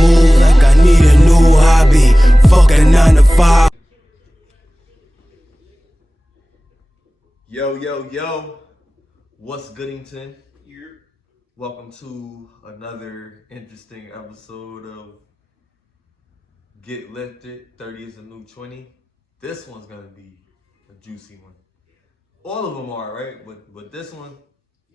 move like I need a new hobby. Fuck a 9 to 5. Yo, what's Goodington? Welcome to another interesting episode of Get Lifted, 30 is a new 20. This one's gonna be a juicy one. All of them are, right? But this one,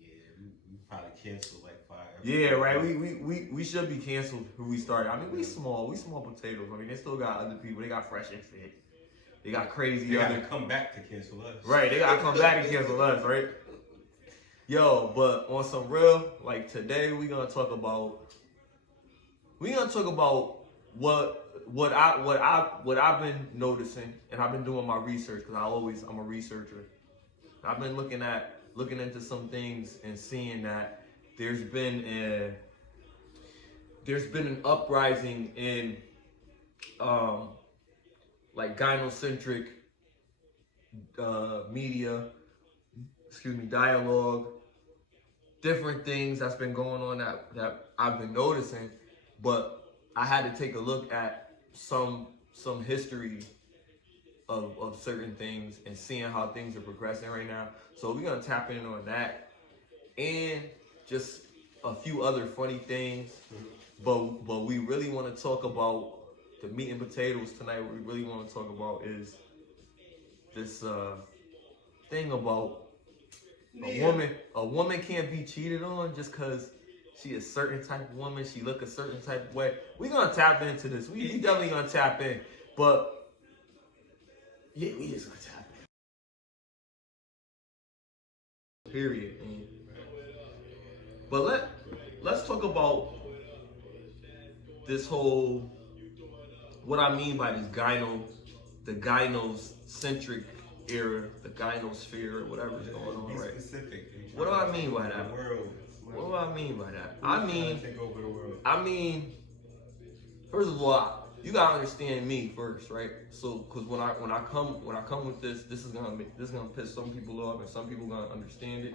yeah, we probably canceled like 5. yeah, right. We should be canceled who we started. I mean, we small potatoes. I mean, they still got other people. They got Fresh and Fit. They got crazy. They gotta come back to cancel us. Right, they gotta come back and cancel us, right? Yo, but on some real, like today we gonna talk about what I've been noticing, and I've been doing my research because I'm a researcher. I've been looking into some things and seeing that there's been an uprising in like gynocentric media, dialogue, different things that's been going on that I've been noticing, but I had to take a look at some history of certain things and seeing how things are progressing right now. So we're gonna tap in on that and just a few other funny things, but we really want to talk about the meat and potatoes tonight. What we really want to talk about is this thing about a woman can't be cheated on just because she a certain type of woman, she look a certain type of way. We're gonna tap into this. We definitely gonna tap in. But yeah, we just gonna tap in. Period. But let's talk about this whole, what I mean by this the gynocentric era, the gynosphere, whatever's going on, right? What do I mean by that? What do I mean by that? I mean, first of all, you gotta understand me first, right? So, cause when I come with this is gonna piss some people off, and some people gonna understand it.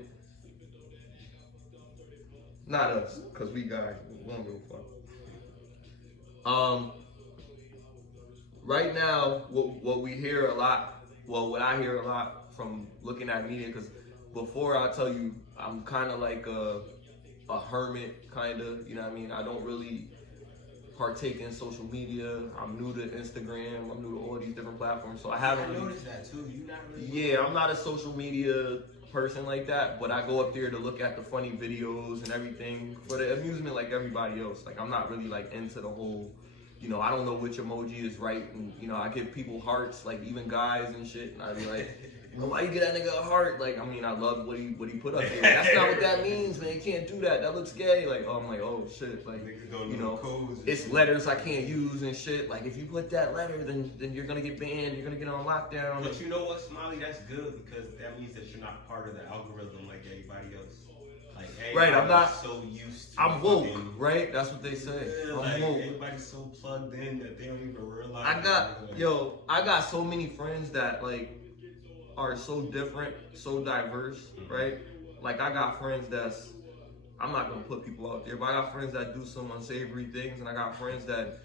Not us, cause we guys, we don't give a fuck. Right now, what we hear a lot, what I hear a lot from looking at media, because before I tell you, I'm kind of like a hermit, kind of, you know what I mean? I don't really partake in social media. I'm new to Instagram. I'm new to all these different platforms, so I haven't really noticed that too. You not really. Yeah, I'm not a social media person like that, but I go up there to look at the funny videos and everything for the amusement like everybody else. Like, I'm not really like into the whole, you know, I don't know which emoji is right, and you know, I give people hearts, like even guys and shit, and I be like, why you get that nigga a heart? Like, I mean, I love what he put up there. That's not what that means, man. You can't do that. That looks gay. Like, I'm like, oh shit. Like, you know, it's letters I can't use and shit. Like, if you put that letter, then you're gonna get banned. You're gonna get on lockdown. But you know what, Smiley? That's good, because that means that you're not part of the algorithm like everybody else. Like, hey, right, I'm not so used to. I'm woke, right? That's what they say. Yeah, I'm like, woke. everybody's so plugged in that they don't even realize. I got so many friends that like are so different, so diverse, right? Like, I got friends I'm not gonna put people out there, but I got friends that do some unsavory things, and I got friends that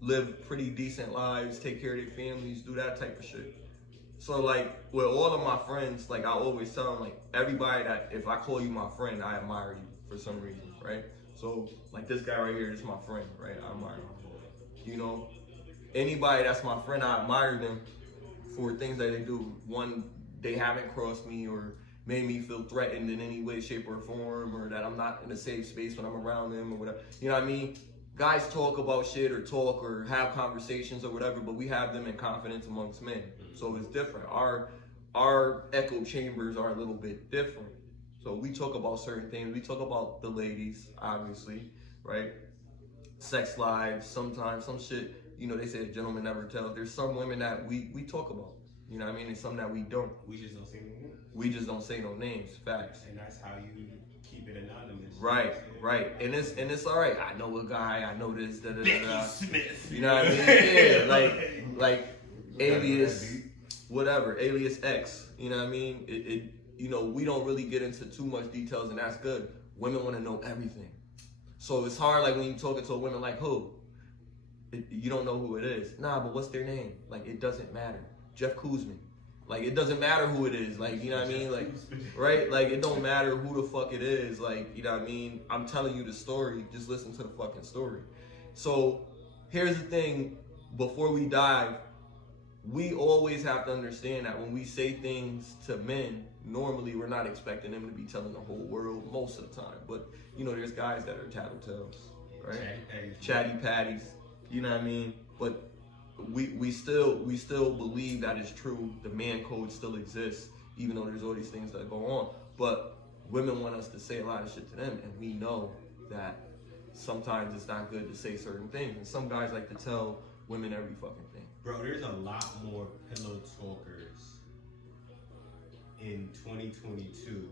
live pretty decent lives, take care of their families, do that type of shit. So like, with all of my friends, like I always tell them, like, everybody that, if I call you my friend, I admire you for some reason, right? So like, this guy right here is my friend, right? I admire him. You know, anybody that's my friend, I admire them for things that they do. One, they haven't crossed me or made me feel threatened in any way, shape, or form, or that I'm not in a safe space when I'm around them or whatever. You know what I mean? Guys talk about shit or have conversations or whatever, but we have them in confidence amongst men. So it's different. Our echo chambers are a little bit different. So we talk about certain things. We talk about the ladies, obviously, right? Sex lives, sometimes, some shit. You know, they say a gentleman never tells. There's some women that we talk about. You know what I mean? And some that we don't. We just don't say no names. We just don't say no names. Facts. And that's how you keep it anonymous. Right. And it's all right. I know a guy. I know this. Da, da, da, da. Smith. You know what I mean? Yeah. Like alias, whatever. Alias X. You know what I mean? You know, we don't really get into too much details, and that's good. Women want to know everything. So it's hard, like, when you talking to a woman, like, who? You don't know who it is. Nah, but what's their name? Like, it doesn't matter. Jeff Kuzman. Like, it doesn't matter who it is. Like, you know what I mean? Like, right? Like, it don't matter who the fuck it is. Like, you know what I mean? I'm telling you the story. Just listen to the fucking story. So, here's the thing. Before we dive, we always have to understand that when we say things to men, normally we're not expecting them to be telling the whole world most of the time. But, you know, there's guys that are tattletales, right? Chatty patties. You know what I mean? But we still believe that it's true. The man code still exists, even though there's all these things that go on. But women want us to say a lot of shit to them, and we know that sometimes it's not good to say certain things. And some guys like to tell women every fucking thing. Bro, there's a lot more pillow talkers in 2022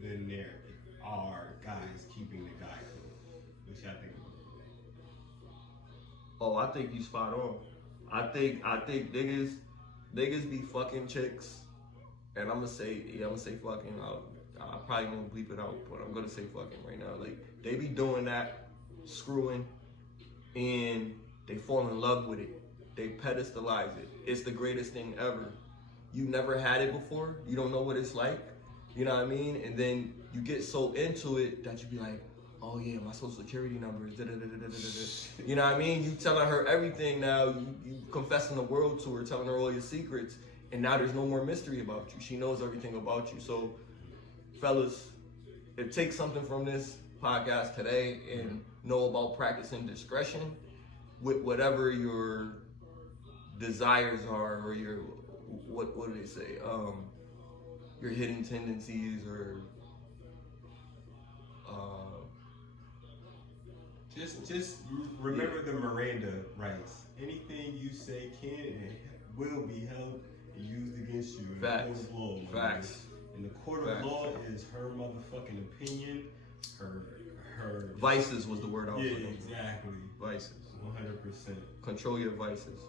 than there are guys keeping the guy cool. Which I think. Oh, I think you spot on. I think niggas be fucking chicks, and I'm gonna say fucking. I probably won't bleep it out, but I'm gonna say fucking right now. Like, they be doing that, screwing, and they fall in love with it. They pedestalize it. It's the greatest thing ever. You never had it before. You don't know what it's like. You know what I mean? And then you get so into it that you be like, oh yeah, my social security number is da-da-da-da-da-da-da. You know what I mean? You telling her everything now. You confessing the world to her, telling her all your secrets. And now there's no more mystery about you. She knows everything about you. So, fellas, take something from this podcast today and know about practicing discretion with whatever your desires are, or your, what do they say? Your hidden tendencies, or just remember the Miranda rights. Anything you say can and will be held and used against you in the court of law. Facts. And the court of law is her motherfucking opinion. Her vices was the word I was looking for. Exactly. Vices. 100%. Control your vices.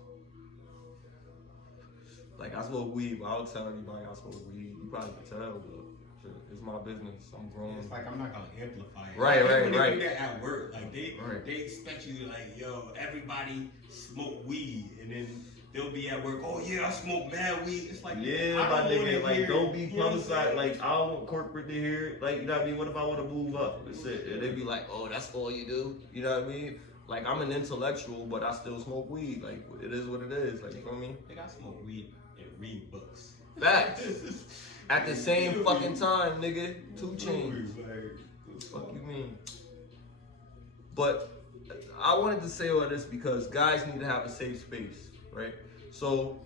Like, I smoke weed, but I don't tell anybody I smoke weed. You probably can tell, but shit, it's my business. I'm grown. It's like, I'm not gonna amplify it. Right. When they do that at work, like they expect you to, like, yo, everybody smoke weed, and then they'll be at work. Oh yeah, I smoke mad weed. It's like, yeah, my nigga, like, don't be publicized. Like, I don't want corporate to hear it. Like, you know what I mean? What if I want to move up? That's it. And they be like, oh, that's all you do. You know what I mean? Like, I'm an intellectual, but I still smoke weed. Like, it is what it is. Like, you feel me? Think I smoke weed and read books. Facts. At the same fucking time, nigga. 2 chains. Fuck you mean? But I wanted to say all this because guys need to have a safe space, right? So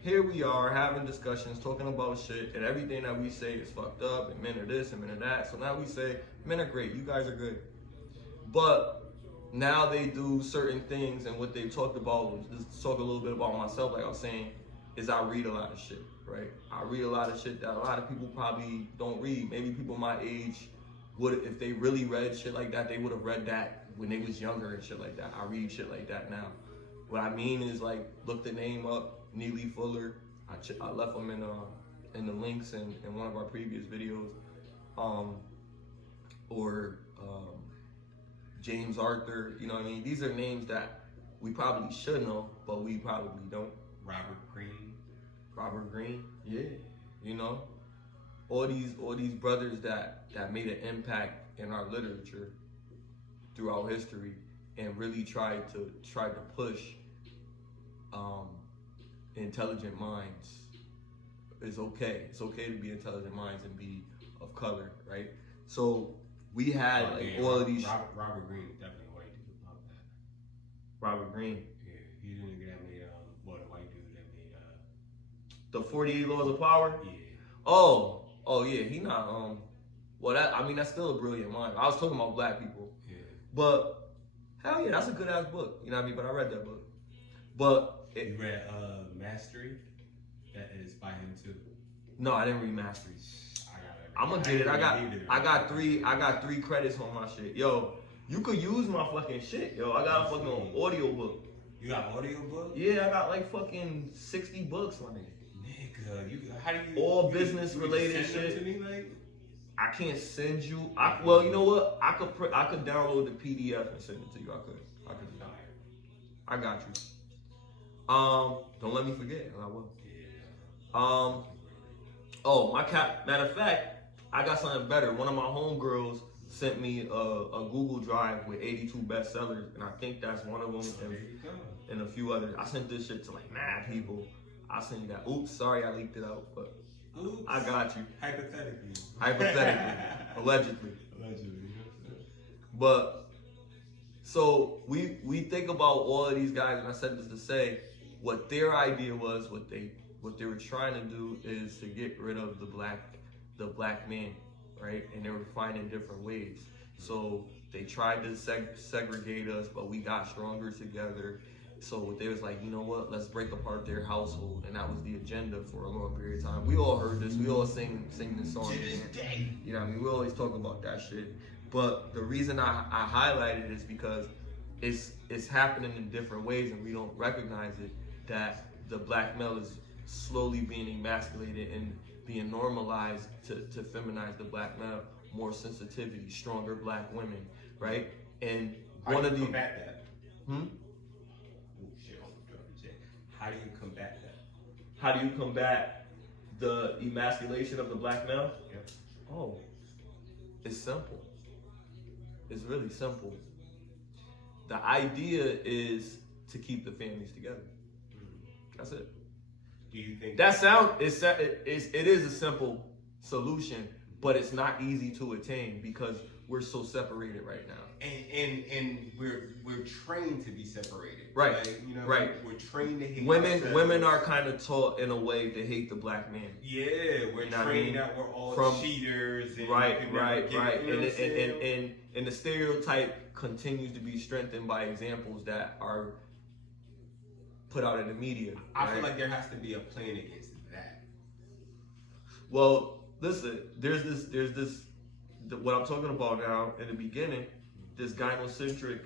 here we are having discussions, talking about shit, and everything that we say is fucked up, and men are this and men are that. So now we say, men are great, you guys are good. But now they do certain things, and what they talked about was, just talk a little bit about myself, like I was saying, is I read a lot of shit, right? I read a lot of shit that a lot of people probably don't read. Maybe people my age would, if they really read shit like that, they would have read that when they was younger and shit like that. I read shit like that now. What I mean is, like, look the name up, Neely Fuller. I left them in the links in one of our previous videos. Or James Arthur, you know what I mean? These are names that we probably should know, but we probably don't. Robert Greene, yeah. You know? All these brothers that made an impact in our literature throughout history and really tried to push intelligent minds. It's okay. It's okay to be intelligent minds and be of color, right? So we had all of these. Robert Greene is definitely a white dude. About that. Robert Greene. Yeah, he's the nigga that made the white dude that made the 48 Laws of Power. Yeah. Oh yeah. He not Well, that's still a brilliant mind. I was talking about black people. Yeah. But hell yeah, that's a good ass book. You know what I mean? But I read that book. But you read Mastery? That is by him too. No, I didn't read Mastery. I'm gonna get it. I got three credits on my shit. Yo, you could use my fucking shit. Yo, I got a fucking audio book. You got audio book? Yeah, I got like fucking 60 books on it. Nigga, how do you? All business related shit. To me, like? I can't send you. Well, you know what? I could download the PDF and send it to you. I could do that. I got you. Don't let me forget. I will. Oh, matter of fact, I got something better. One of my homegirls sent me a Google Drive with 82 bestsellers, and I think that's one of them, and a few others. I sent this shit to like mad people. I'll send you that. Oops, sorry I leaked it out, but oops. I got you. Hypothetically. Allegedly. But so we think about all of these guys, and I said this to say what their idea was, what they were trying to do is to get rid of the black man, right? And they were finding different ways. So they tried to segregate us, but we got stronger together. So they was like, you know what? Let's break apart their household, and that was the agenda for a long period of time. We all heard this. We all sing this song. You know what I mean? We always talk about that shit. But the reason I highlighted it is because it's happening in different ways, and we don't recognize it. That the black male is slowly being emasculated and being normalized to feminize the black male, more sensitivity, stronger black women, right? And one of the combat that. How do you combat that? How do you combat the emasculation of the black male? Yep. Oh, it's simple. It's really simple. The idea is to keep the families together. That's it. Do you think it is a simple solution, but it's not easy to attain because we're so separated right now. And we're trained to be separated. Right. Like, you know, right. We're trained to hate women. Women are kind of taught in a way to hate the black man. Yeah, we're trained that we're all cheaters. And right. And the stereotype continues to be strengthened by examples that are put out in the media. I feel like there has to be a plan against that. Well, listen, there's this what I'm talking about now in the beginning, this gynocentric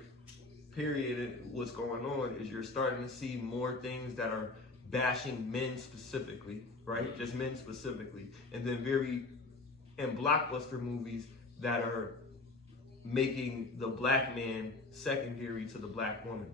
period, what's going on is you're starting to see more things that are bashing men specifically, right? Just men specifically. And then in blockbuster movies that are making the black man secondary to the black woman.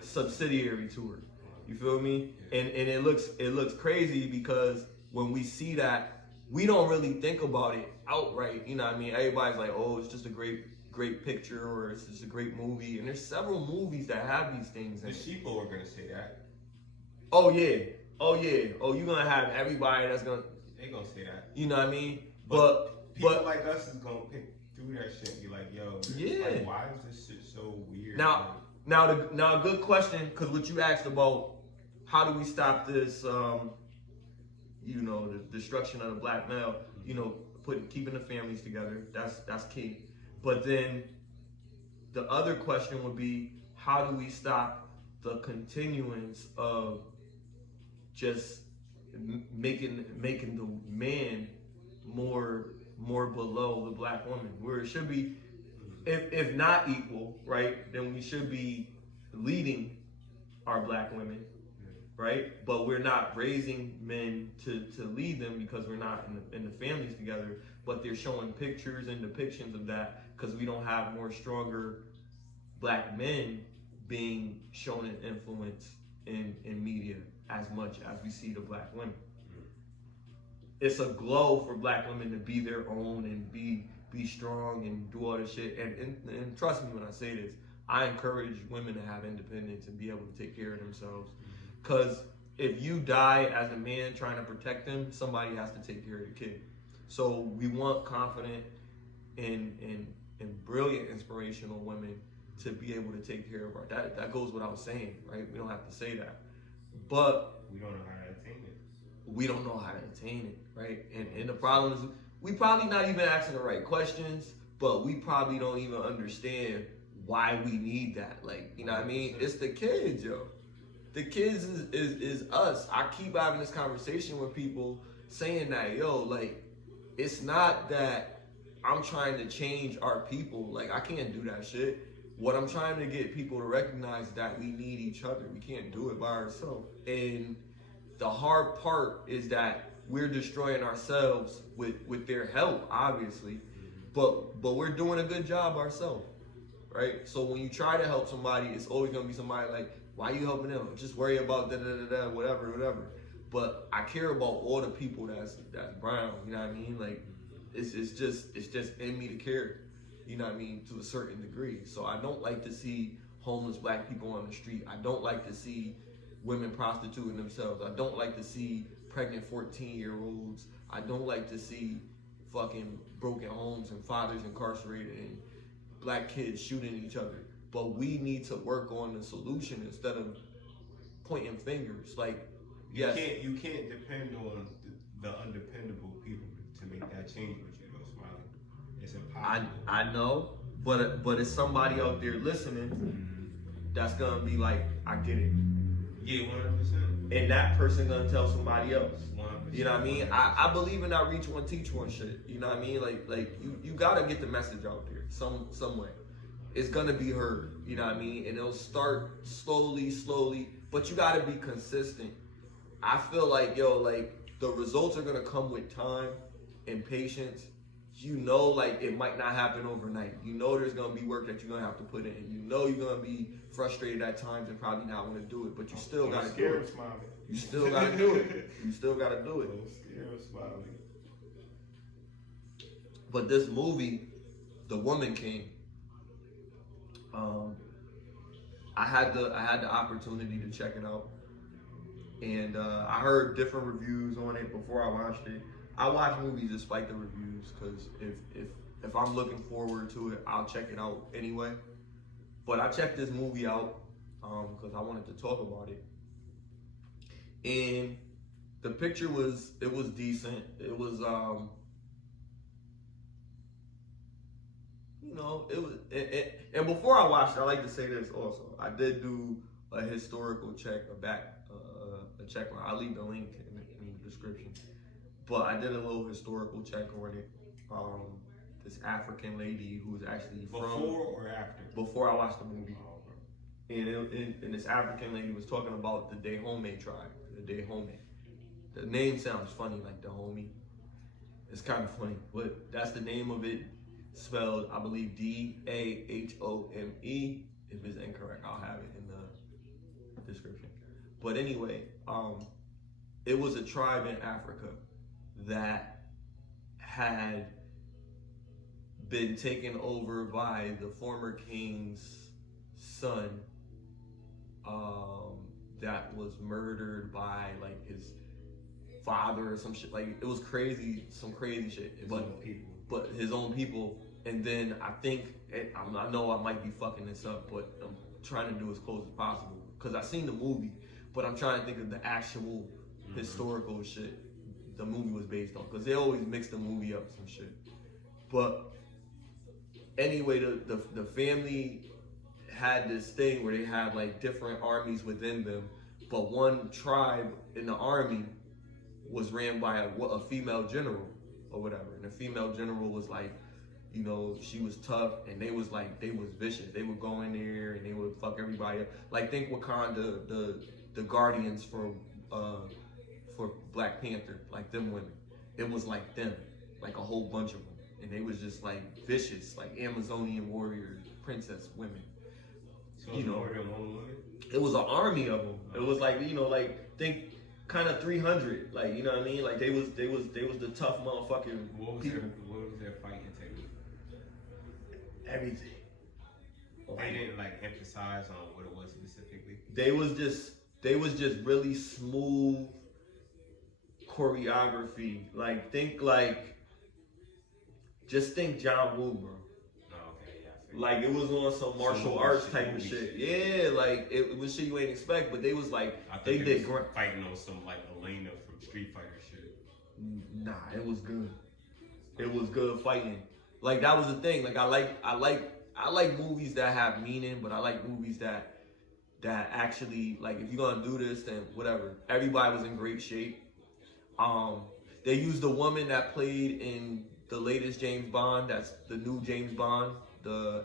Subsidiary to her. You feel me? Yeah. And it looks crazy because when we see that, we don't really think about it outright. You know what I mean? Everybody's like, oh, it's just a great picture, or it's just a great movie. And there's several movies that have these things in it. The sheeple are gonna say that. Oh yeah. Oh you're gonna have everybody that's gonna. They gonna say that. You know what I mean? But people like us is gonna pick through that shit and be like, yo, like, why is this shit so weird? Now a good question, because what you asked about, how do we stop this, the destruction of the black male, keeping the families together, that's key. But then the other question would be, how do we stop the continuance of just making the man more below the black woman, where it should be, if not equal, right, then we should be leading our black women, right? But we're not raising men to lead them because we're not in the families together, but they're showing pictures and depictions of that because we don't have more stronger black men being shown in influence in media as much as we see the black women. It's a glow for black women to be their own and be strong and do all this shit. And trust me when I say this, I encourage women to have independence and be able to take care of themselves. Because if you die as a man trying to protect them, somebody has to take care of the kid. So we want confident and brilliant, inspirational women to be able to take care of our. That goes without saying, right? We don't have to say that, but we don't know how to attain it. We don't know how to attain it, right? And the problem is, we probably not even asking the right questions, but we probably don't even understand why we need that. Like, you know what I mean? It's the kids, yo. The kids is us. I keep having this conversation with people saying that, yo, like, it's not that I'm trying to change our people. Like, I can't do that shit. What I'm trying to get people to recognize is that we need each other. We can't do it by ourselves. And the hard part is that we're destroying ourselves with their help, obviously, but we're doing a good job ourselves, right? So when you try to help somebody, it's always gonna be somebody like, why are you helping them? Just worry about whatever. But I care about all the people that's brown, you know what I mean? Like, it's just in me to care, you know what I mean, to a certain degree. So I don't like to see homeless black people on the street. I don't like to see women prostituting themselves. I don't like to see pregnant 14-year-olds. I don't like to see fucking broken homes and fathers incarcerated and black kids shooting each other. But we need to work on the solution instead of pointing fingers. Like, yes, you can't depend on the undependable people to make that change with you, though, Smiley. It's impossible. I know, but it's somebody out there listening that's gonna be like, I get it. Yeah, 100%. And that person gonna tell somebody else. 100%. You know what I mean? I believe in that reach one, teach one shit. You know what I mean? Like you gotta get the message out there some way. It's gonna be heard. You know what I mean? And it'll start slowly, but you gotta be consistent. I feel like, the results are gonna come with time and patience. You know, like, it might not happen overnight. You know there's gonna be work that you're gonna have to put in. You know you're gonna be frustrated at times and probably not want to do it, but you still gotta do it. You still gotta do it. You still gotta do it. I'm scared of Smiley. But this movie, The Woman King, I had the opportunity to check it out, and I heard different reviews on it before I watched it. I watch movies despite the reviews, because if I'm looking forward to it, I'll check it out anyway. But I checked this movie out because I wanted to talk about it, and the picture was decent. It was it was. And before I watched it, I like to say this also. I did do a historical check, a check on. I'll leave the link in the description. But I did a little historical check on it. This African lady who was actually before or after? Before I watched the movie. And this African lady was talking about the Dahomey tribe, the Dahomey. The name sounds funny, like Dahomey. It's kind of funny, but that's the name of it, spelled, I believe, Dahome. If it's incorrect, I'll have it in the description. But anyway, it was a tribe in Africa that had been taken over by the former king's son, that was murdered by like his father or some shit. Like, it was crazy, some crazy shit. But his own people. And then I think, I know I might be fucking this up, but I'm trying to do as close as possible, because I've seen the movie, but I'm trying to think of the actual historical shit the movie was based on, because they always mix the movie up with some shit. But anyway, the family had this thing where they had like different armies within them, but one tribe in the army was ran by a female general or whatever, and the female general was like, she was tough, and they was vicious. They would go in there and they would fuck everybody up. Like, think Wakanda, the Guardians for Black Panther, like them women. It was like them, like a whole bunch of them, and they was just like vicious, like Amazonian warrior princess women. So more than one woman? It was an army of them. It was like, think kind of 300, like, you know what I mean? Like, they was the tough motherfucking people. What was their fighting technique? Everything. They didn't like emphasize on what it was specifically. They was just really smooth choreography. Like, think John Woo, bro. Like, it was on some martial arts type of shit. Yeah, like, it was shit you ain't expect, but they was like, they did fighting on some like Elena from Street Fighter shit. Nah, it was good. It was good fighting. Like, that was the thing. Like, I like movies that have meaning, but I like movies that actually, like, if you're gonna do this, then whatever. Everybody was in great shape. They used the woman that played in the latest James Bond. That's the new James Bond. The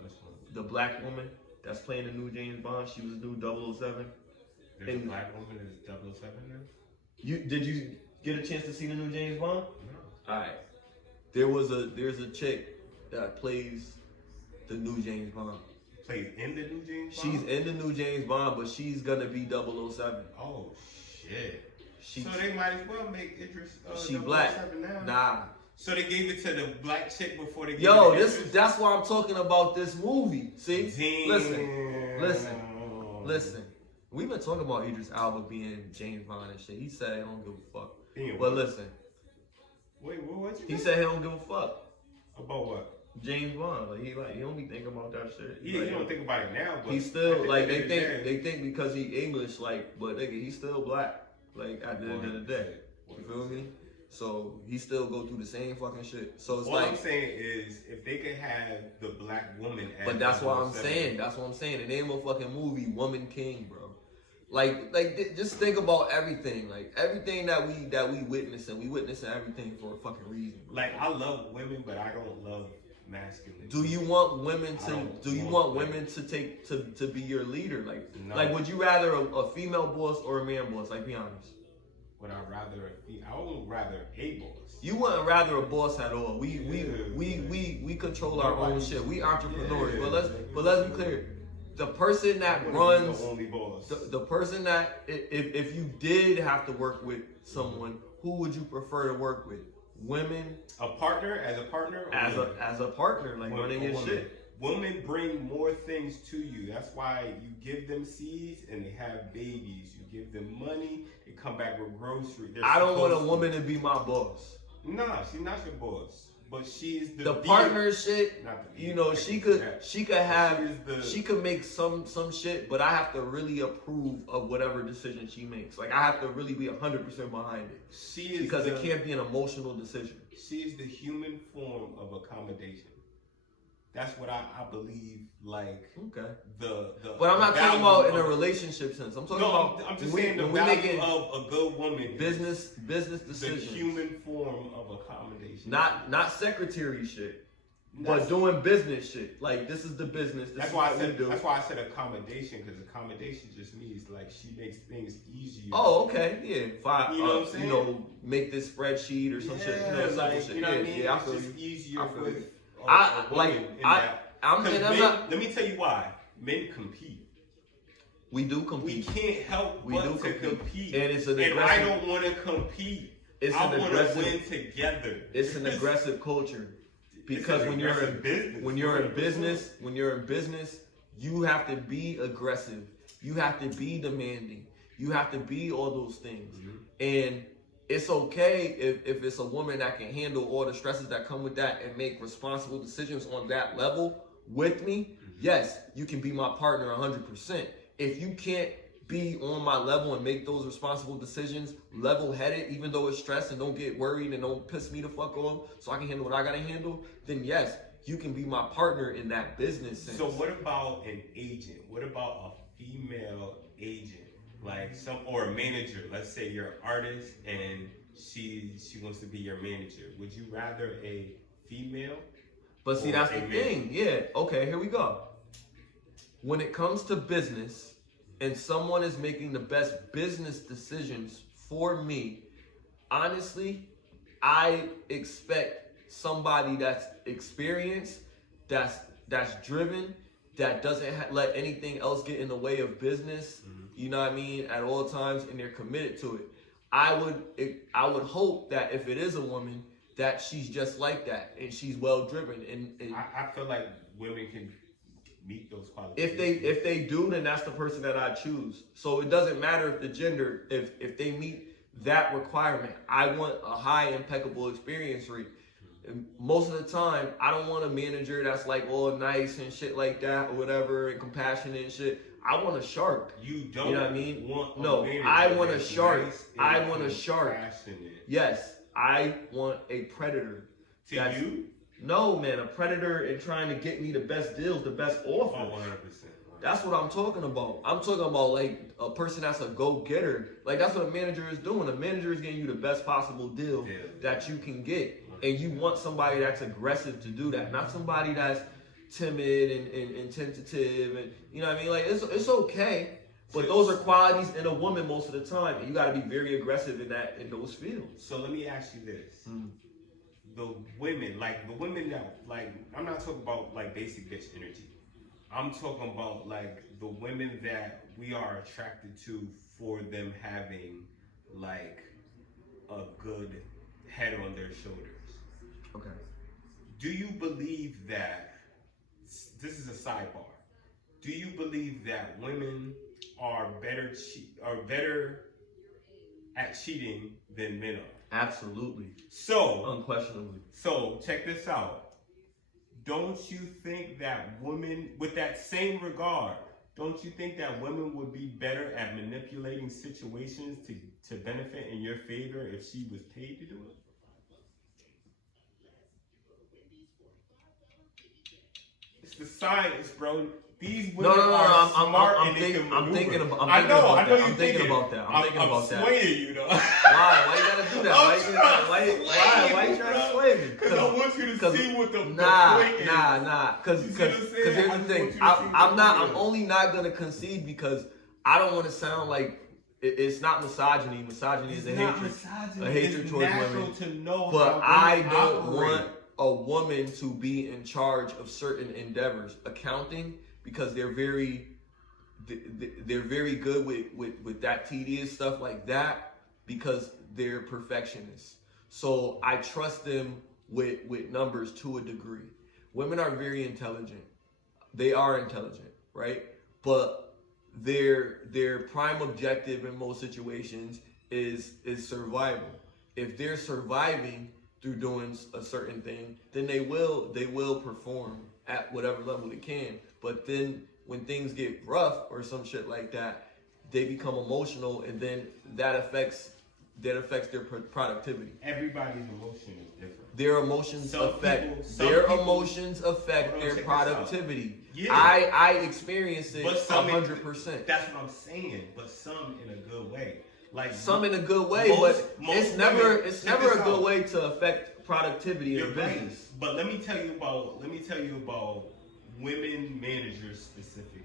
black woman that's playing the new James Bond. She was new 007. There's a black woman that's 007 now? Get a chance to see the new James Bond? No. Alright. There's a chick that plays the new James Bond. Plays in the new James Bond? She's in the new James Bond, but she's gonna be 007. Oh shit. She, so they might as well make Idris she black. now. Nah. So they gave it to the black chick before they gave Yo, it to Idris? that's why I'm talking about this movie. See? Damn. Listen. We've been talking about Idris Elba being James Bond and shit. He said he don't give a fuck. Damn, but listen. Wait, what you He say? said he don't give a fuck. About what? James Bond, he don't be thinking about that shit. Yeah, he don't think about it now, but he's still like they think because he English, like, but nigga, he's still black. Like at the end of the day, you feel me? So he still go through the same fucking shit. So it's all like I'm saying is if they could have the black woman, as but that's what I'm 007, saying. That's what I'm saying. The name of a fucking movie, Woman King, bro. Like just think about everything. Like everything that we witnessing. We witnessing everything for a fucking reason. Bro. Like I love women, but I don't love masculine. Do you want women to take to be your leader? Like No. like would you rather a female boss or a man boss? Like be honest. Would I rather? I would rather a boss. You wouldn't rather a boss at all. We control our own shit. We entrepreneurs. Yeah. But let's be clear. The person that runs the only boss. the person that if you did have to work with someone, who would you prefer to work with? Women, a partner, as a partner, or as a partner, like running your shit. Women bring more things to you. That's why you give them seeds and they have babies. You give them money, they come back with groceries. I don't want a woman to be my boss. Nah, she's not your boss. But she's the partner shit, you know, she could make some shit, but I have to really approve of whatever decision she makes. Like I have to really be 100% behind it. Because it can't be an emotional decision. She is the human form of accommodation. That's what I believe. Like But I'm not talking about in a relationship sense. I'm talking about. I'm just saying the value of a good woman. Business decisions. The human form of accommodation. Not secretary shit, but doing business shit. Like this is the business. That's why I said accommodation, because accommodation just means like she makes things easier. Oh, okay, yeah. If I, you know what I'm saying? You know, make this spreadsheet or some shit. You know, simple shit. You know what I mean? Yeah, it's just easier with. Let me tell you why. Men compete. We do compete. We can't help but to compete. And it's an aggressive. And I don't want to compete. I want to win together. It's an aggressive culture. Because when you're in business, you have to be aggressive. You have to be demanding. You have to be all those things. Mm-hmm. And it's okay if it's a woman that can handle all the stresses that come with that and make responsible decisions on that level with me. Yes, you can be my partner 100%. If you can't be on my level and make those responsible decisions level-headed, even though it's stress, and don't get worried and don't piss me the fuck off so I can handle what I gotta handle, then yes, you can be my partner in that business sense. So what about an agent? What about a female agent? Like or a manager. Let's say you're an artist and she wants to be your manager. Would you rather a female? But see, that's the thing. Yeah. Okay, here we go. When it comes to business and someone is making the best business decisions for me, honestly, I expect somebody that's experienced, that's driven, that doesn't let anything else get in the way of business. Mm-hmm. You know what I mean? At all times, and they're committed to it. I would hope that if it is a woman, that she's just like that and she's well driven. And I feel like women can meet those qualities. If they do, then that's the person that I choose. So it doesn't matter if the gender, if they meet that requirement. I want a high impeccable experience rate. And most of the time, I don't want a manager that's like all nice and shit like that or whatever and compassionate and shit. I want a shark. You don't know what I mean? Want no, I want a shark. Nice, I want a shark. Yes, I want a predator. You? No, man, a predator and trying to get me the best deals, the best offers. Oh, 100%. That's what I'm talking about. I'm talking about like a person that's a go-getter. Like that's what a manager is doing. A manager is getting you the best possible deal that you can get. And you want somebody that's aggressive to do that, not somebody that's timid and tentative, and you know what I mean. Like it's okay, But those are qualities in a woman most of the time, and you got to be very aggressive in those fields. So let me ask you this: the women that like, I'm not talking about like basic bitch energy. I'm talking about like the women that we are attracted to for them having like a good head on their shoulders. Okay. Do you believe that? This is a sidebar. Do you believe that women are better at cheating than men are? Absolutely. So, unquestionably. So, check this out. Don't you think that women, with that same regard, don't you think that women would be better at manipulating situations to benefit in your favor if she was paid to do it? It's the science, bro. These women are smart and they can maneuver. I'm thinking about that. I'm thinking about that. I'm swaying you, though. Why you gotta do that? Why you trying to sway me? Because I want you to see what the point is. Nah. Because here's the thing. I'm only not gonna concede because I don't want to sound like it's not misogyny. Misogyny is a hatred towards women. But I don't want a woman to be in charge of certain endeavors, accounting, because they're very good with that tedious stuff like that because they're perfectionists. So I trust them with numbers to a degree. Women are very intelligent. They are intelligent, right? But their prime objective in most situations is survival. If they're surviving through doing a certain thing, then they will perform at whatever level they can. But then when things get rough or some shit like that, they become emotional, and then that affects their productivity. Everybody's emotion is different. Their emotions affect their productivity. Yeah. I experience it 100%. That's what I'm saying. But some in a good way. Like some in a good way, but it's never a good way to affect productivity in a business. Right. But let me tell you about women managers specifically,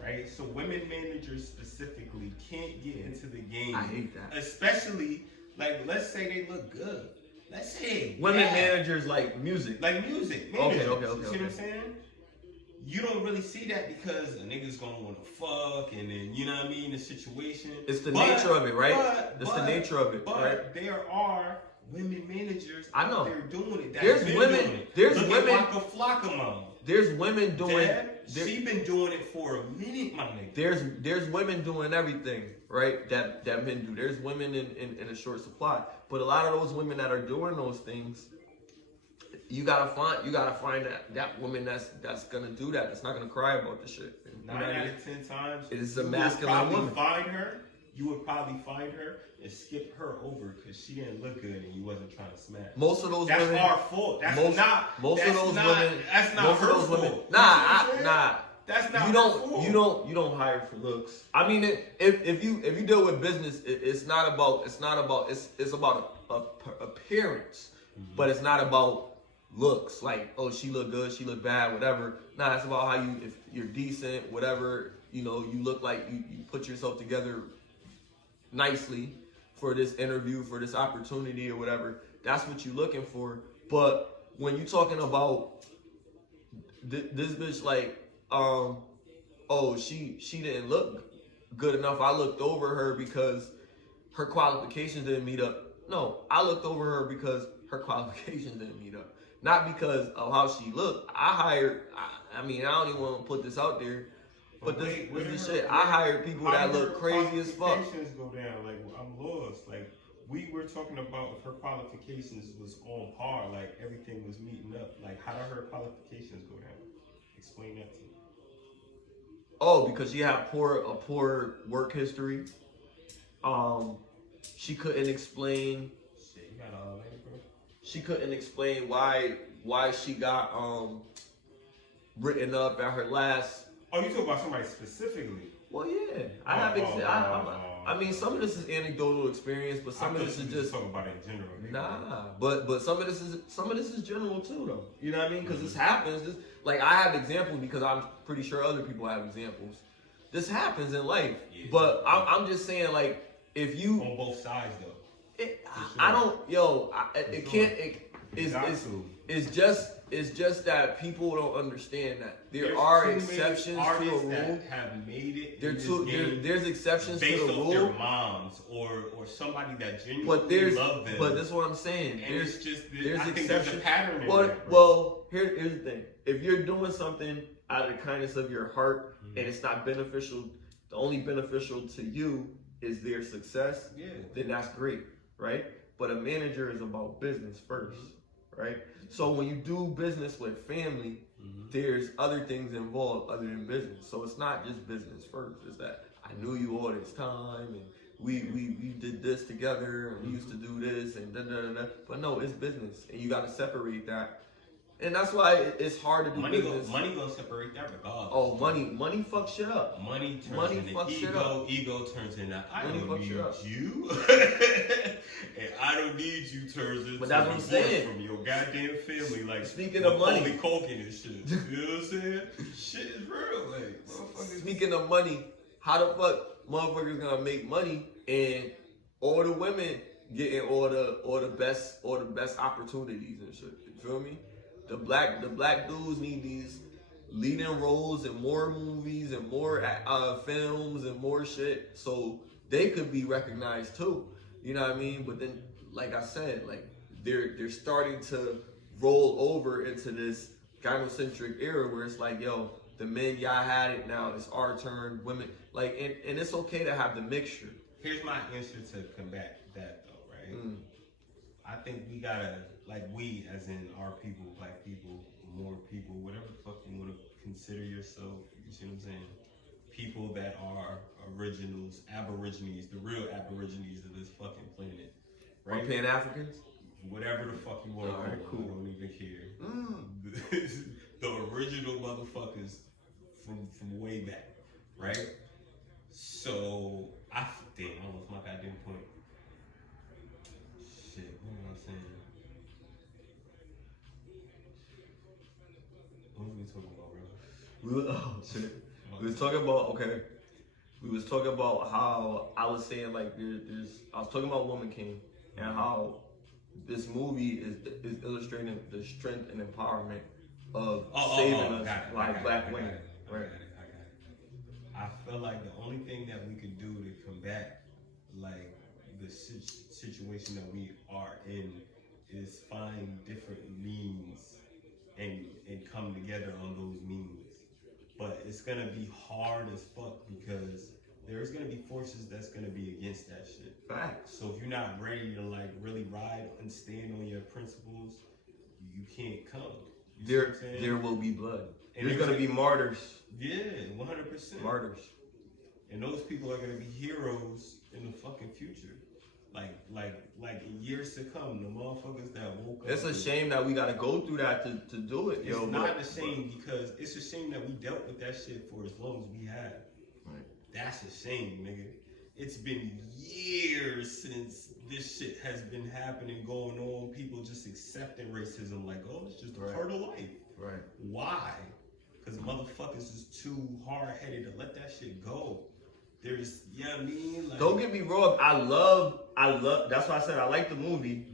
right? So women managers specifically can't get into the game. I hate that. Especially, like, let's say they look good. Let's say women managers like music. Okay. Okay. You see what I'm saying? You don't really see that because a nigga's gonna want to fuck, and then, you know what I mean, the situation. It's the nature of it, right? It's the nature of it, right? But there are women managers I know. out there doing it. There's women. There's women. Like a flock of mom. There's women doing. She been doing it for a minute, my nigga. There's women doing everything, right? That men do. There's women in a short supply, but a lot of those women that are doing those things, you gotta find that woman that's gonna do that. That's not gonna cry about the shit. 9 out of 10 times, it is a masculine woman. You would probably find her and skip her over because she didn't look good and you wasn't trying to smash. Most of those women. That's our fault. That's not her fault. Nah. That's not you don't hire for looks. I mean, if you deal with business, it's about appearance, but it's not about looks. Like, oh, she look good, she look bad, whatever. Nah, it's about how if you're decent, whatever. You know, you look like you put yourself together nicely for this interview, for this opportunity or whatever. That's what you're looking for. But when you're talking about this bitch, like, oh, she didn't look good enough, I looked over her because her qualifications didn't meet up. No, I looked over her because her qualifications didn't meet up. Not because of how she looked. I don't even want to put this out there, but this shit, I hired people that look crazy as fuck. Qualifications go down. Like, I'm lost. Like, we were talking about if her qualifications was on par, like everything was meeting up. Like, how did her qualifications go down? Explain that to me. Oh, because she had a poor work history. She couldn't explain. Shit, you got all that, bro. She couldn't explain why she got written up at her last. Oh, you talk about somebody specifically? Well, yeah, I mean, some of this is anecdotal experience, but some of this is just talking about it in general. Nah, but some of this is general too, though. You know what I mean? Because this happens. Like, I have examples because I'm pretty sure other people have examples. This happens in life. Yeah. But I'm just saying, like, if you on both sides though. I don't, it can't. It's just that people don't understand that there are exceptions to the rule. That have made it. There's exceptions to the rule. Based off their moms or somebody that genuinely love them. But this is what I'm saying. And there's I think there's a pattern in that. Well, here's the thing. If you're doing something out of the kindness of your heart and it's not beneficial, the only beneficial to you is their success. Yeah. Then that's great, right? But a manager is about business first, right? So when you do business with family, there's other things involved other than business. So it's not just business first. It's that I knew you all this time and we did this together and we used to do this and da da da da. But no, it's business and you got to separate that. And that's why it's hard to do business. Money gonna separate that regardless. Oh, money fucks shit up. Money turns into ego. Ego turns into I don't need you. And I don't need you turns into that's what I'm saying. From your goddamn family. Like speaking of money, Holy Culkin and shit. You know what I'm saying? Shit is real. Like motherfuckers. Speaking of money, how the fuck motherfuckers gonna make money and all the women getting all the best opportunities and shit? You feel me? The black dudes need these leading roles in more movies and more films and more shit, so they could be recognized too. You know what I mean? But then, like I said, like they're starting to roll over into this gynocentric era where it's like, yo, the men y'all had it, now it's our turn. Women, like, and it's okay to have the mixture. Here's my answer to combat that though, right? I think we gotta, like we, as in our people, black people, more people, whatever the fuck you want to consider yourself, you see what I'm saying? People that are originals, aborigines, the real aborigines of this fucking planet, right? Or Pan-Africans? Whatever the fuck you want to call them, cool. I don't even care. The original motherfuckers from way back, right? So, I lost my goddamn point. Shit, what am I saying? What were we talking about, bro? We was talking about, we was talking about how I was saying, like, I was talking about Woman King and how this movie is illustrating the strength and empowerment of saving us, like black women. Right. I feel like the only thing that we could do to combat, like, the situation that we are in is find different means and come together on those means. But it's gonna be hard as fuck because there's gonna be forces that's gonna be against that shit. Facts. So if you're not ready to like really ride and stand on your principles, you can't come. There will be blood. And there's gonna be martyrs. Yeah, 100%. Martyrs. And those people are gonna be heroes in the fucking future. Like in years to come, the motherfuckers that woke up. It's a shame that we gotta go through that to do it, It's not a shame because it's a shame that we dealt with that shit for as long as we have. Right. That's a shame, nigga. It's been years since this shit has been happening, going on. People just accepting racism like, oh, it's just a part of life. Right. Why? Because motherfuckers is too hard-headed to let that shit go. There's, you know what I mean? Like, don't get me wrong. I love. That's why I said I like the movie,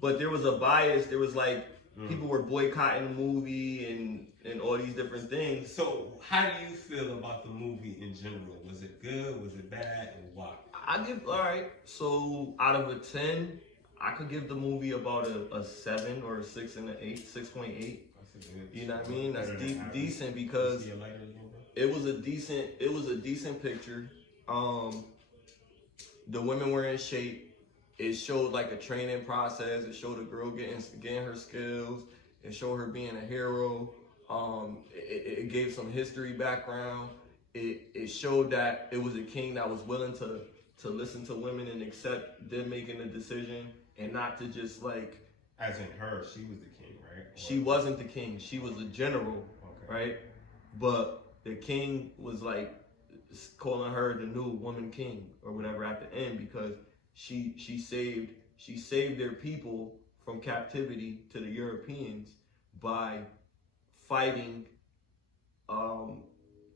but there was a bias. There was like people were boycotting the movie and all these different things. So how do you feel about the movie in general? Was it good? Was it bad? And why? All right. So out of a 10, I could give the movie about a 7 or a 6 and an 8, 6.8. You know what I mean? That's decent because it was a decent picture. The women were in shape. It showed like a training process. It showed a girl getting her skills. It showed her being a hero. It gave some history background. It showed that it was a king that was willing to listen to women and accept them making a decision and not to just like. As in her, she was the king, right? She wasn't the king. She was a general, right? But the king was like calling her the new woman king or whatever at the end because she saved their people from captivity to the Europeans by fighting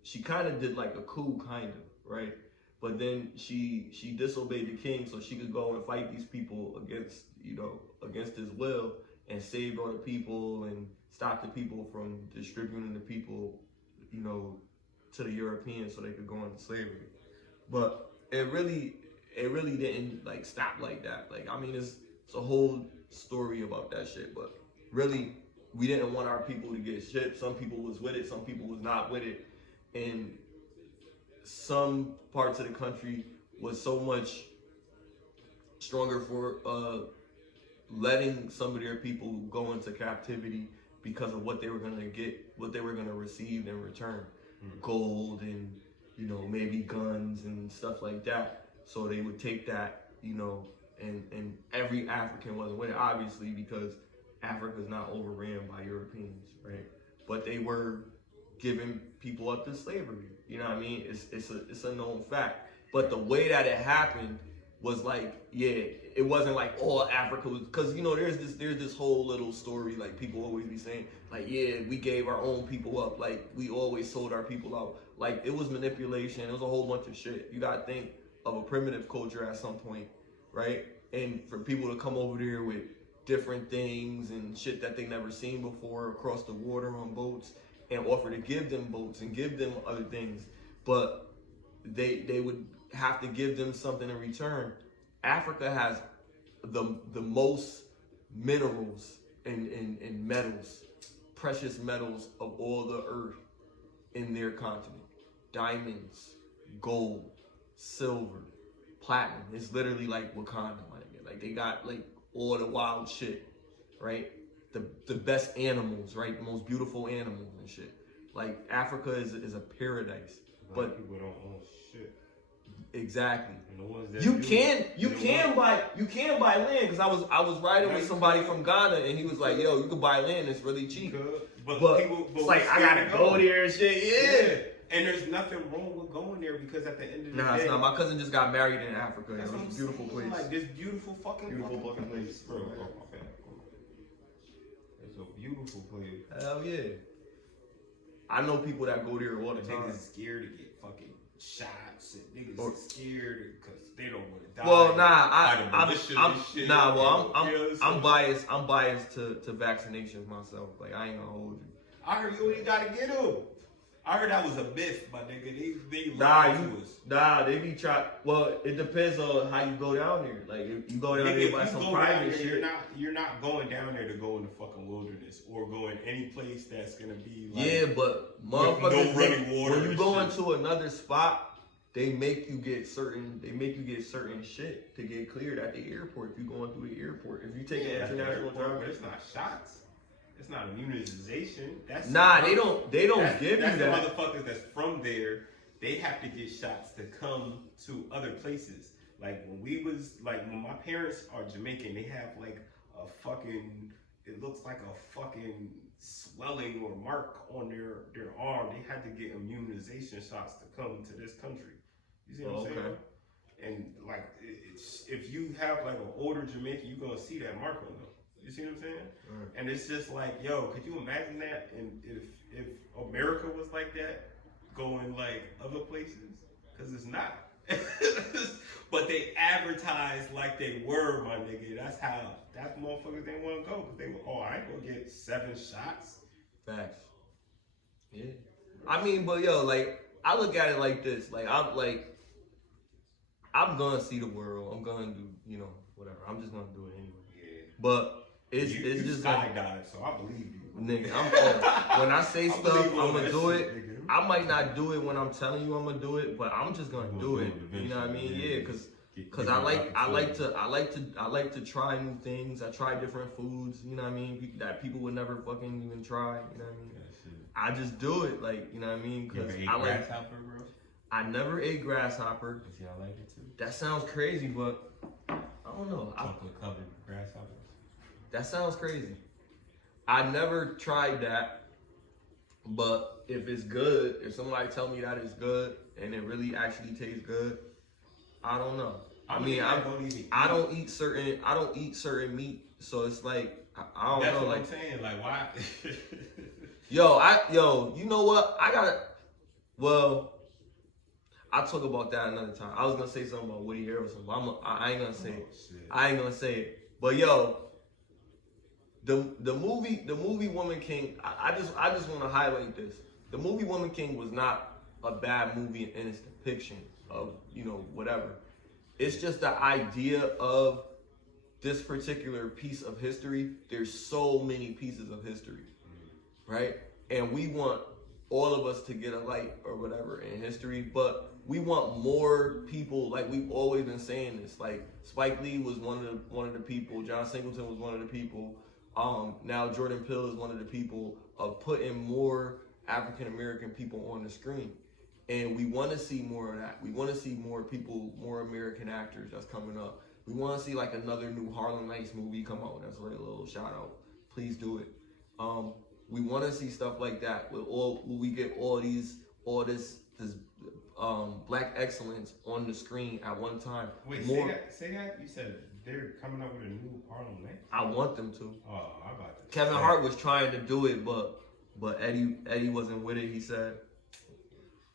she kind of did like a coup, kind of, right? But then she disobeyed the king so she could go and fight these people against, you know, against his will, and saved all the people and stopped the people from distributing the people, you know, to the Europeans so they could go into slavery. But it really didn't like stop like that. Like, I mean, it's a whole story about that shit, but really we didn't want our people to get shipped. Some people was with it, some people was not with it. And some parts of the country was so much stronger for letting some of their people go into captivity because of what they were gonna get, what they were gonna receive in return. Gold and, you know, maybe guns and stuff like that. So they would take that, you know, and every African wasn't with it, obviously, because Africa's not overran by Europeans, right? But they were giving people up to slavery. You know what I mean? It's a known fact. But the way that it happened was like, yeah, it wasn't like all Africa was, because, you know, there's this whole little story, like people always be saying, like, yeah, we gave our own people up, like we always sold our people out. Like, it was manipulation, it was a whole bunch of shit. You gotta think of a primitive culture at some point, right? And for people to come over there with different things and shit that they never seen before across the water on boats, and offer to give them boats and give them other things, but they would have to give them something in return. Africa has the most minerals and metals, precious metals of all the earth in their continent. Diamonds, gold, silver, platinum. It's literally like Wakanda, like they got like all the wild shit, right? The best animals, right? The most beautiful animals and shit. Like, Africa is a paradise. But people don't own shit. Exactly. And the ones that you can buy land, because I was riding with somebody from Ghana and he was like, yo, you can buy land, it's really cheap. But it's like, I gotta go there and shit, yeah. And there's nothing wrong with going there, because at the end of the day, it's not. My cousin just got married in Africa. It was a beautiful place. Like, this beautiful fucking place, bro. It's a beautiful place. Hell yeah. I know people that go there all the time. Niggas scared to get fucking shots, and niggas scared because they don't want to die. Well, I'm biased. I'm biased to vaccinations myself. Like, I ain't gonna hold you. I heard you only gotta get them. I heard that was a myth, my nigga. They lied to us. They be trying. Well, it depends on how you go down there. Like, if you go down there by some private shit, you're not going down there to go in the fucking wilderness or going any place that's gonna be like, yeah, but motherfuckers, no running water. When you go into another spot, they make you get certain shit to get cleared at the airport. If you going through the airport, if you take an international travel, but it's not shots. It's not immunization. That's they don't give you that. The motherfuckers that's from there, they have to get shots to come to other places. Like, when my parents are Jamaican, they have like a fucking, it looks like a fucking swelling or mark on their arm. They had to get immunization shots to come to this country. You see what I'm saying? And like, if you have like an older Jamaican, you're gonna see that mark on them. You see what I'm saying? Right. And it's just like, yo, could you imagine that? And if America was like that, going like other places, because it's not. But they advertise like they were, my nigga. That's motherfuckers they want to go, because they were, I ain't gonna get 7 shots. Facts. Yeah. I mean, but yo, like, I look at it like this. Like, I'm gonna see the world. I'm gonna do, you know, whatever. I'm just gonna do it anyway. Yeah. But it's just like, skydive, so I believe you. Nigga, when I say stuff, I'm gonna do it. I might not do it when I'm telling you I'm gonna do it, but I'm just gonna do it. You know what I mean? Yeah, cause I like to try new things. I try different foods. You know what I mean? That people would never fucking even try. You know what I mean? I just do it, like, you know what I mean? Cause I like grasshopper, bro. I never ate grasshopper. See, I like it too. That sounds crazy, but I don't know. Chocolate covered grasshoppers. That sounds crazy. I never tried that, but if it's good, if somebody tell me that it's good and it really actually tastes good, I don't know. I don't eat certain meat, so it's like I don't know. That's what like I'm saying. Like, why? Yo, you know what? Well, I'll talk about that another time. I was gonna say something about Woody Harrelson, but I ain't gonna say it. I ain't gonna say it. But yo, the movie Woman King. I just want to highlight this. The movie Woman King was not a bad movie in its depiction of whatever. It's just the idea of this particular piece of history. There's so many pieces of history, right? And we want all of us to get a light or whatever in history, but we want more people. Like we've always been saying this. Like Spike Lee was one of the people. John Singleton was one of the people. Now Jordan Peele is one of the people of putting more African American people on the screen, and we want to see more of that. We want to see more people, more American actors that's coming up. We want to see like another new Harlem Nights movie come out. That's like a little shout out. Please do it. We want to see stuff like that. We get all this black excellence on the screen at one time. Wait, say that. You said they're coming up with a new Harlem Nights? I want them to. Oh, I got this. Kevin Hart was trying to do it, but Eddie wasn't with it. He said,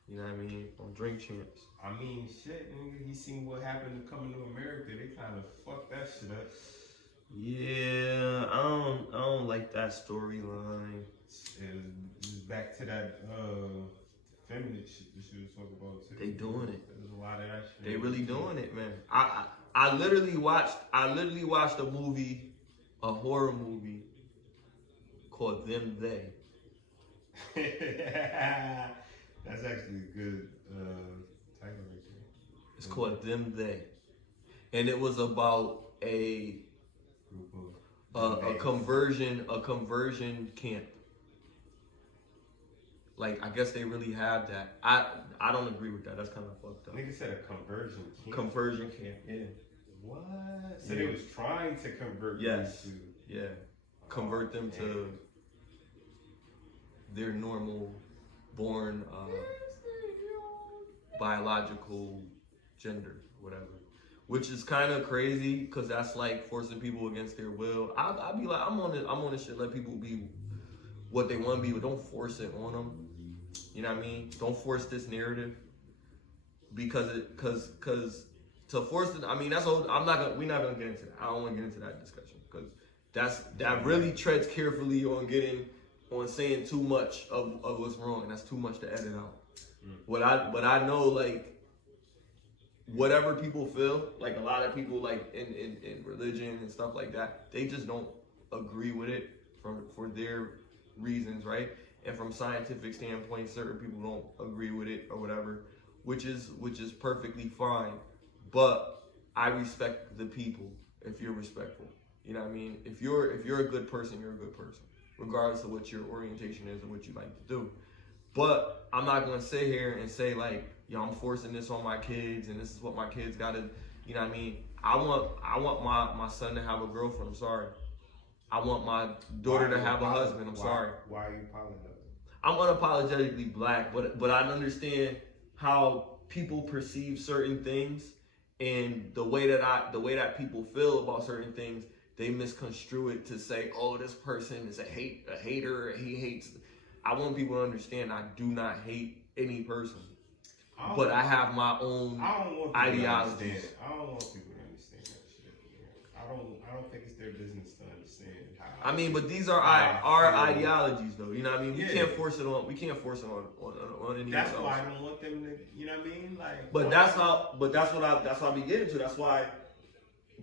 you know what I mean, on Drink Champs. I mean, shit, nigga, you seen what happened to Coming to America? They kind of fucked that shit up. Yeah, I don't like that storyline. It's back to that feminist shit that she was talking about too. They doing it. There's a lot of that shit. They really doing it, man. I literally watched a horror movie called Them They. That's actually a good title right there. It's called Them They, and it was about a conversion camp. Like I guess they really have that. I don't agree with that. That's kind of fucked up. Nigga said a conversion camp. Conversion camp, yeah. What? So they was trying to convert them to... Yeah. Convert them to their normal born biological gender, whatever. Which is kind of crazy because that's like forcing people against their will. I'd be like, I'm on this shit. Let people be what they want to be, but don't force it on them. You know what I mean? Don't force this narrative because to force it. I mean, that's all. We're not gonna get into that. I don't want to get into that discussion because that really treads carefully on saying too much of what's wrong, and that's too much to edit out. But I know, like, whatever people feel, like a lot of people like in religion and stuff like that, they just don't agree with it for their reasons, right? And from scientific standpoint, certain people don't agree with it or whatever, which is perfectly fine. But I respect the people if you're respectful. You know what I mean? If you're a good person, you're a good person, regardless of what your orientation is and what you like to do. But I'm not gonna sit here and say like, yo, I'm forcing this on my kids and this is what my kids gotta, you know what I mean? I want my son to have a girlfriend, I'm sorry. I want my daughter to have a husband, I'm sorry. Why are you apologizing? I'm unapologetically black, but I understand how people perceive certain things and the way that people feel about certain things, they misconstrue it to say, oh, this person is a hater, he hates. I want people to understand I do not hate any person. But I have my own ideologies. I don't want people to understand that shit. I don't think it's their business to understand how. I mean, but these are our ideologies, though. You know what I mean? We can't force it on. We can't force it on anyone else. That's why I don't want them to. You know what I mean? Like. But that's what I be getting to. That's why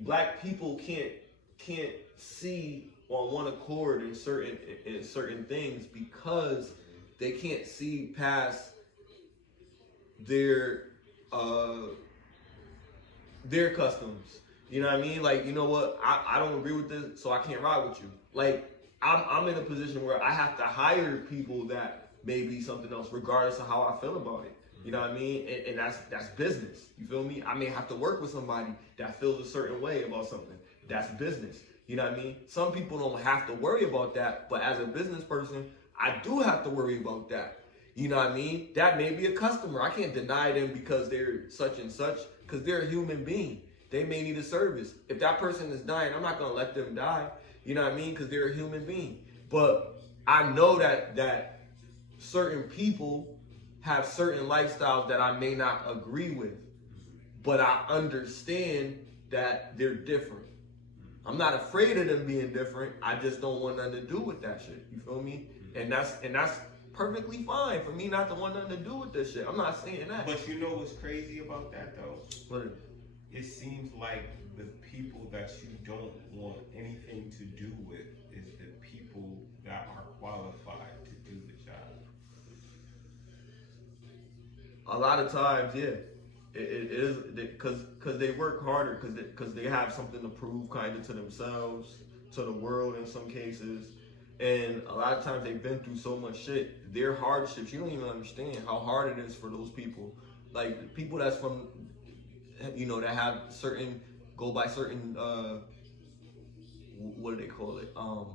black people can't see on one accord in certain things because they can't see past their customs. You know what I mean? Like, you know what? I don't agree with this, so I can't ride with you. Like, I'm in a position where I have to hire people that may be something else, regardless of how I feel about it. You know what I mean? And that's business. You feel me? I may have to work with somebody that feels a certain way about something. That's business. You know what I mean? Some people don't have to worry about that, but as a business person, I do have to worry about that. You know what I mean? That may be a customer. I can't deny them because they're such and such, because they're a human being. They may need a service. If that person is dying, I'm not going to let them die. You know what I mean? Because they're a human being. But I know that certain people have certain lifestyles that I may not agree with, but I understand that they're different. I'm not afraid of them being different. I just don't want nothing to do with that shit. You feel me? And that's perfectly fine for me not to want nothing to do with this shit. I'm not saying that. But you know what's crazy about that though? What? It seems like the people that you don't want anything to do with is the people that are qualified to do the job. A lot of times, yeah, it is because they work harder because they have something to prove, kind of to themselves, to the world in some cases, and a lot of times they've been through so much shit. Their hardships, you don't even understand how hard it is for those people. Like the people that's from, you know, that have certain go by certain what do they call it? Traumas.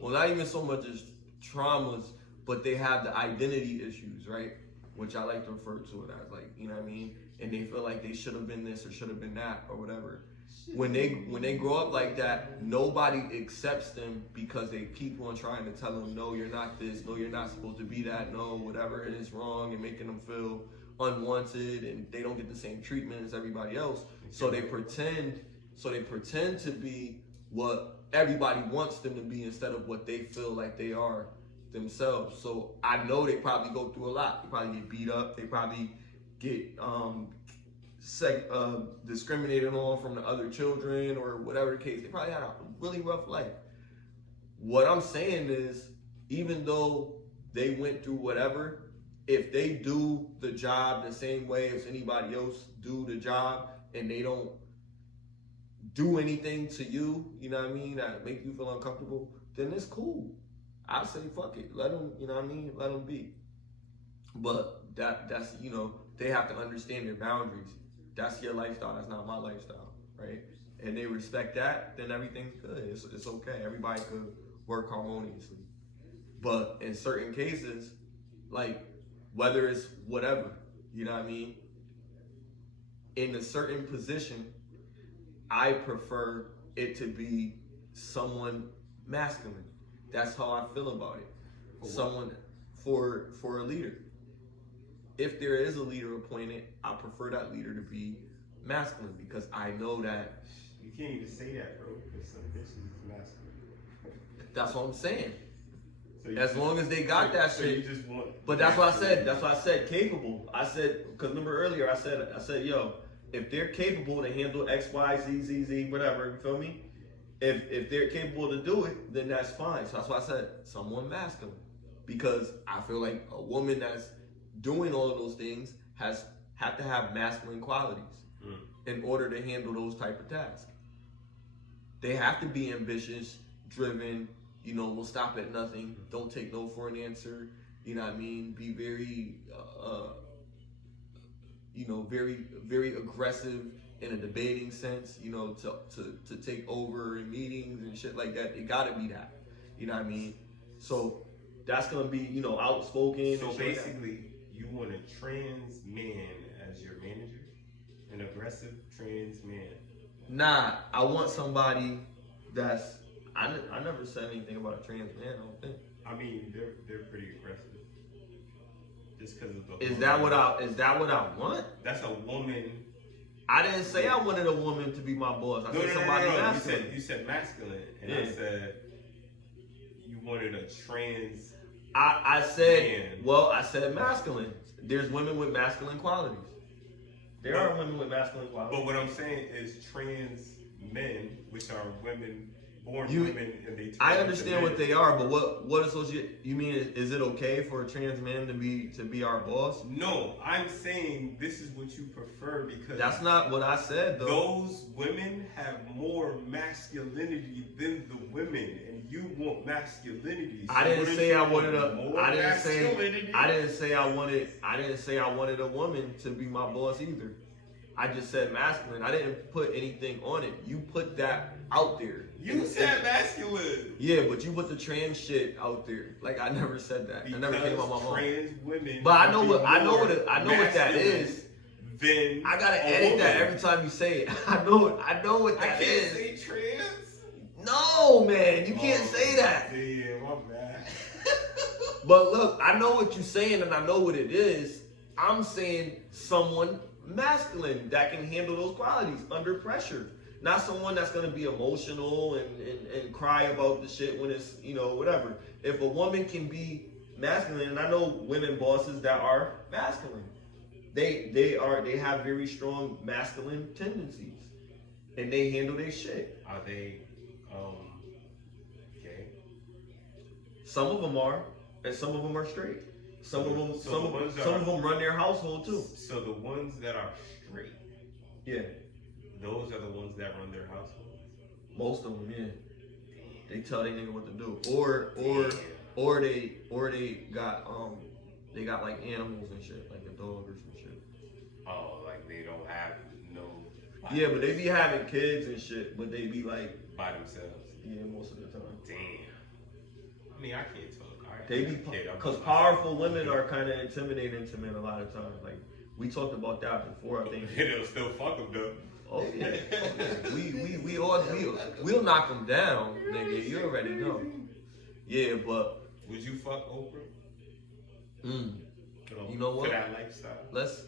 Well, not even so much as traumas, but they have the identity issues, right? Which I like to refer to it as, like, you know what I mean? And they feel like they should have been this or should have been that or whatever. When they grow up like that, nobody accepts them because they keep on trying to tell them, no, you're not this, no, you're not supposed to be that, no, whatever it is wrong, and making them feel unwanted, and they don't get the same treatment as everybody else. So they pretend to be what everybody wants them to be instead of what they feel like they are themselves. So I know they probably go through a lot. They probably get beat up. They probably get discriminated on from the other children or whatever the case. They probably had a really rough life. What I'm saying is, even though they went through whatever, if they do the job the same way as anybody else do the job, and they don't do anything to you, you know what I mean, that make you feel uncomfortable, then it's cool. I say fuck it, let them, you know what I mean, let them be. But that's, you know, they have to understand their boundaries. That's your lifestyle, that's not my lifestyle, right? And they respect that, then everything's good. It's okay. Everybody could work harmoniously. But in certain cases, like whether it's whatever, you know what I mean, in a certain position, I prefer it to be someone masculine. That's how I feel about it. Someone for a leader. If there is a leader appointed, I prefer that leader to be masculine because I know that. You can't even say that, bro, because some bitches is masculine. That's what I'm saying. So as long as they got that shit. You just want, but that's what I said. That's why I said capable. I said, because remember earlier I said, yo, if they're capable to handle X, Y, Z, whatever, you feel me? If they're capable to do it, then that's fine. So that's why I said someone masculine. Because I feel like a woman that's doing all of those things have to have masculine qualities in order to handle those type of tasks. They have to be ambitious, driven, you know, will stop at nothing, don't take no for an answer, you know what I mean? Be very, you know, very, very aggressive in a debating sense, you know, to take over in meetings and shit like that. It gotta be that, you know what I mean? So that's gonna be, you know, outspoken. So and shit basically, like you want a trans man as your manager? An aggressive trans man? Nah, I want somebody that's, I never said anything about a trans man, I don't think. I mean, they're pretty aggressive. Just because of the. Is that what I want? That's a woman. I didn't say I wanted a woman to be my boss. I said somebody masculine. You said masculine, and yeah. I said you wanted a trans. I said, man. Well, I said masculine. There's women with masculine qualities. There are women with masculine qualities. But what I'm saying is trans men, which are women. Women and they I understand what they are, but what associate you mean is it okay for a trans man to be our boss? No, I'm saying this is what you prefer because that's not what I said though. Those women have more masculinity than the women, and you want masculinity. So I didn't say I wanted I didn't say I wanted a woman to be my boss either. I just said masculine. I didn't put anything on it. You put that out there. You said masculine. Yeah, but you put the trans shit out there. Like I never said that. Because I never came out my mouth. Trans women. But I know what that is. Then I gotta edit that every time you say it. I know what that is. I can't say trans. No, man, you can't say that. Yeah, my bad. But look, I know what you're saying and I know what it is. I'm saying someone masculine that can handle those qualities under pressure. Not someone that's gonna be emotional and cry about the shit when it's, you know, whatever. If a woman can be masculine, and I know women bosses that are masculine. They have very strong masculine tendencies. And they handle their shit. Are they gay? Some of them are, and some of them are straight. Some of them run their household too. So the ones that are straight, Yeah, those are the ones that run their household. most of them, yeah. They tell their nigga what to do, or they got like animals and shit, like a dog or some shit. Oh, like they don't have no. Yeah, but they be having kids and shit, but they be like by themselves. Yeah, most of the time. Damn. I mean, I can't talk. They be because powerful women are kind of intimidating to men a lot of times. Like we talked about that before, I think. They'll still fuck them though. Oh yeah, we'll knock them down, nigga. You already know. Yeah, but would you fuck Oprah? You know what? For that lifestyle. Let's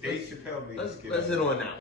Dave Chappelle. Let's hit on that.